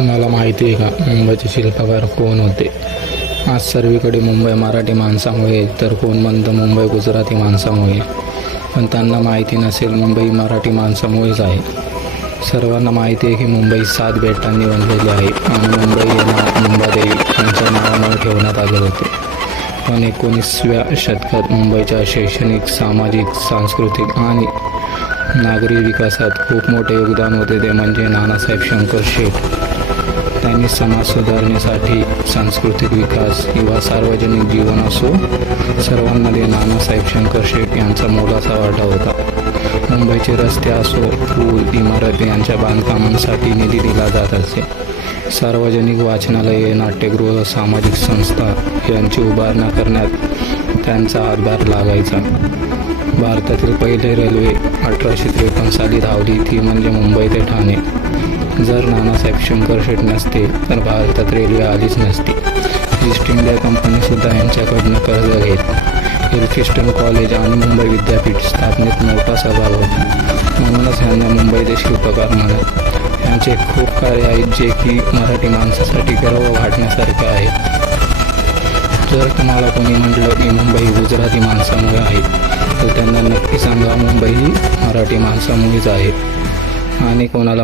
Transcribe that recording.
तुम्हाला माहिती आहे का मुंबईचे शिल्पकार कोण होते? आज सर्वीकडे मुंबई मराठी माणसामुळे, तर कोण म्हणतं मुंबई गुजराती माणसामुळे, पण त्यांना माहिती नसेल मुंबई मराठी माणसामुळेच आहे. सर्वांना माहिती आहे की मुंबई 7 बेटांनी बनलेली आहे आणि मुंबई हे नाव मुंबादेवी यांच्या नावामुळे ठेवण्यात आले होते. पण 19व्या शतकात मुंबईच्या शैक्षणिक, सामाजिक, सांस्कृतिक आणि नागरी विकासात खूप मोठे योगदान होते ते म्हणजे नानासाहेब शंकर शेठ. त्यांनी समाज सुधारणेसाठी, सांस्कृतिक विकास किंवा सार्वजनिक जीवन असो, सर्वांमध्ये नानासाहेब शंकर शेठ यांचा मोलाचा वाटा होता. मुंबईचे रस्ते असो, पूल, इमारती यांच्या बांधकामांसाठी निधी दिला जात असे. सार्वजनिक वाचनालये, नाट्यगृह, सामाजिक संस्था यांची उभारणा करण्यात त्यांचा हातभार लागायचा. भारतातील पहिले रेल्वे 1853 साली धावली, ती म्हणजे मुंबई ते ठाणे. जर नानासाहेब शंकर शेठ नसते तर भारतात रेल्वे आलीच नसती. ईस्ट इंडिया कंपनीसुद्धा यांच्याकडनं कर्ज घेत. एल्फिस्टन कॉलेज आणि मुंबई विद्यापीठ स्थापनेत मोठा सहभाग होता. म्हणूनच यांना मुंबईचे शिल्पकार म्हणत. यांचे खूप कार्य आहेत जे की मराठी माणसासाठी गर्व वाटण्यासारखे आहे. जर तुम्हाला कोणी म्हटलं की मुंबई गुजराती माणसामुळे आहे, तर त्यांना नक्की सांगा मुंबई ही मराठी माणसामुळेच आहे. आणि कोणाला